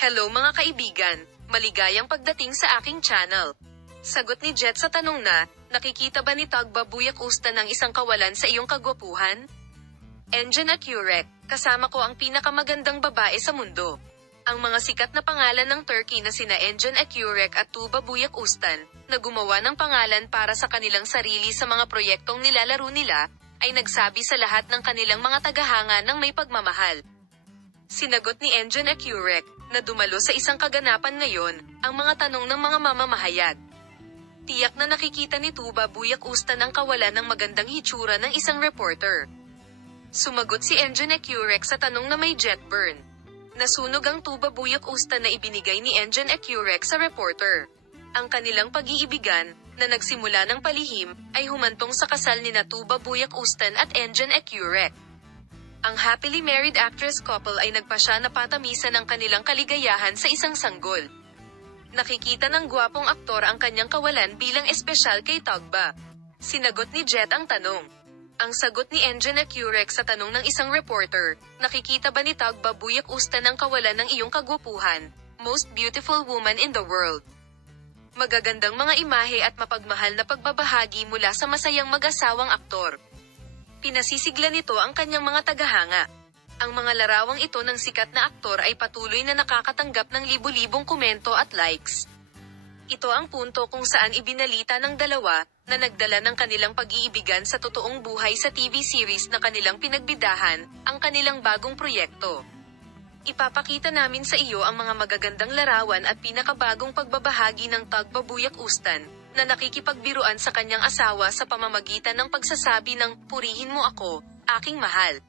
Hello mga kaibigan, maligayang pagdating sa aking channel. Sagot ni Jet sa tanong na, nakikita ba ni Tagba Buyak Usta ng isang kawalan sa iyong kagwapuhan? Engine at Curek, kasama ko ang pinakamagandang babae sa mundo. Ang mga sikat na pangalan ng Turkey na sina Engine at Curek at Tuba Buyak Ustan, na gumawa ng pangalan para sa kanilang sarili sa mga proyektong nilalaro nila, ay nagsabi sa lahat ng kanilang mga tagahanga ng may pagmamahal. Sinagot ni Engine at Curek, na dumalo sa isang kaganapan ngayon, ang mga tanong ng mga mamamahayag. Tiyak na nakikita ni Tuba Buyak Ustan ang kawalan ng magandang hitsura ng isang reporter. Sumagot si Engine at Curek sa tanong na may jet burn. Nasunog ang Tuba Buyak Ustan na ibinigay ni Engine at Curek sa reporter. Ang kanilang pag-iibigan, na nagsimula ng palihim, ay humantong sa kasal ni Tuba Buyak Ustan at Engine at Curek. Ang happily married actress couple ay nagpasya na patamisan ang kanilang kaligayahan sa isang sanggol. Nakikita ng gwapong aktor ang kanyang kawalan bilang espesyal kay Tagba. Sinagot ni Jet ang tanong. Ang sagot ni Engine at Curek sa tanong ng isang reporter, nakikita ba ni Tagba Buyak Ustan ang kawalan ng iyong kagwapuhan? Most beautiful woman in the world. Magagandang mga imahe at mapagmahal na pagbabahagi mula sa masayang mag-asawang aktor. Pinasisigla nito ang kanyang mga tagahanga. Ang mga larawang ito ng sikat na aktor ay patuloy na nakakatanggap ng libu-libong komento at likes. Ito ang punto kung saan ibinalita ng dalawa, na nagdala ng kanilang pag-iibigan sa totoong buhay sa TV series na kanilang pinagbidahan, ang kanilang bagong proyekto. Ipapakita namin sa iyo ang mga magagandang larawan at pinakabagong pagbabahagi ng Tagba Buyak Ustan, na nakikipagbiruan sa kanyang asawa sa pamamagitan ng pagsasabi ng, "Purihin mo ako, aking mahal."